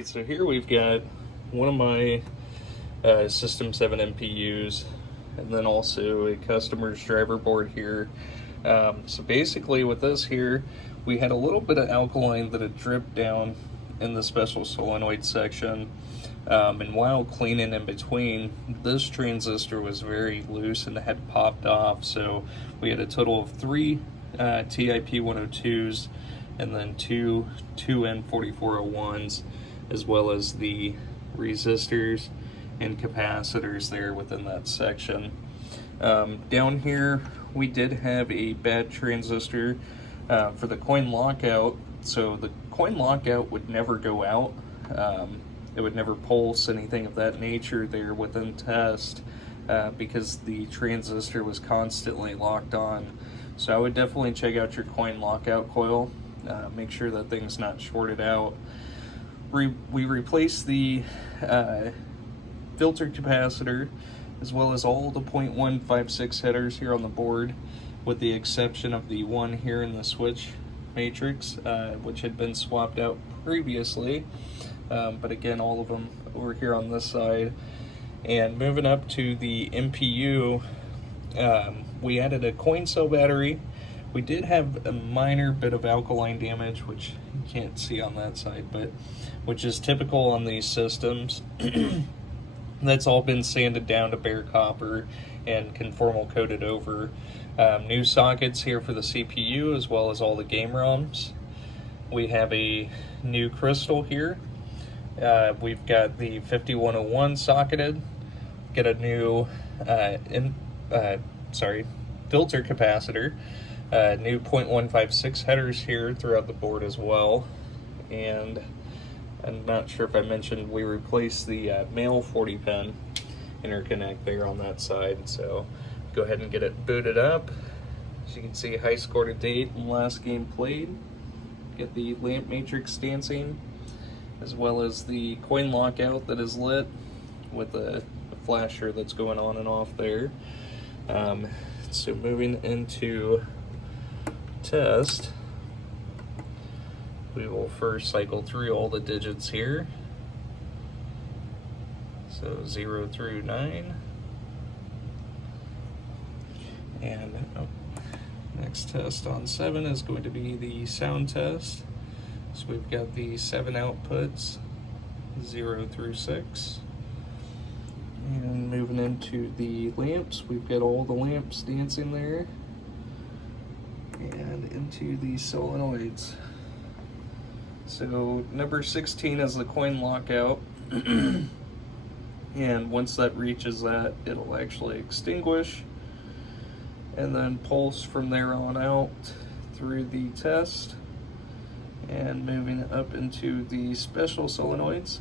Alright, so here we've got one of my System 7 MPUs, and then also a customer's driver board here. So basically with this here, we had a little bit of alkaline that had dripped down in the special solenoid section, and while cleaning in between, this transistor was very loose and had popped off. So we had a total of 3 TIP 102s and then two N4401s, as well as the resistors and capacitors there within that section. Down here we did have a bad transistor for the coin lockout. So the coin lockout would never go out. It would never pulse, anything of that nature there within test, because the transistor was constantly locked on. So I would definitely check out your coin lockout coil. Make sure that thing's not shorted out. We replaced the filter capacitor as well as all the 0.156 headers here on the board, with the exception of the one here in the switch matrix, which had been swapped out previously. But again, all of them over here on this side. And moving up to the MPU, we added a coin cell battery. We did have a minor bit of alkaline damage, which you can't see on that side, but which is typical on these systems. That's all been sanded down to bare copper and conformal coated over. New sockets here for the CPU as well as all the game ROMs. We have a new crystal here. We've got the 5101 socketed. Get a new filter capacitor. New 0.156 headers here throughout the board as well. And I'm not sure if I mentioned, we replaced the male 40 pin interconnect there on that side. So go ahead and get it booted up. As you can see, high score to date and last game played. Get the lamp matrix dancing, as well as the coin lockout that is lit with a flasher that's going on and off there. So moving into test, we will first cycle through all the digits here. So 0 through 9. And next test on 7 is going to be the sound test. So we've got the 7 outputs, 0 through 6. And moving into the lamps, we've got all the lamps dancing there. And into the solenoids. So number 16 is the coin lockout. And once that reaches that, it'll actually extinguish and then pulse from there on out through the test. And moving up into the special solenoids,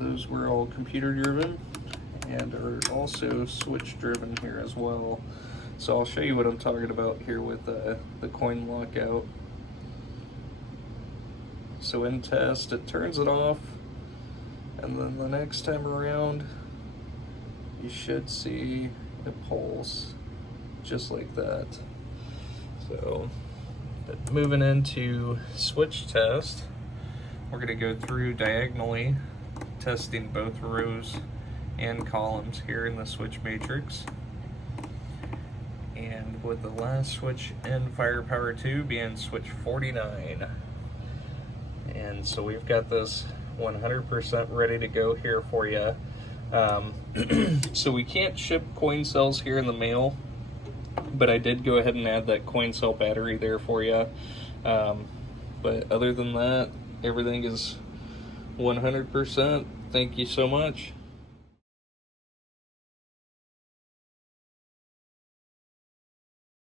those were all computer driven and are also switch driven here as well. So I'll show you what I'm talking about here with the coin lockout. So in test, it turns it off, and then the next time around, you should see it pulse just like that. So moving into switch test, we're going to go through diagonally, testing both rows and columns here in the switch matrix. And with the last switch in firepower 2 being switch 49. And so we've got this 100% ready to go here for you. So we can't ship coin cells here in the mail, but I did go ahead and add that coin cell battery there for you. But other than that, everything is 100%. Thank you so much.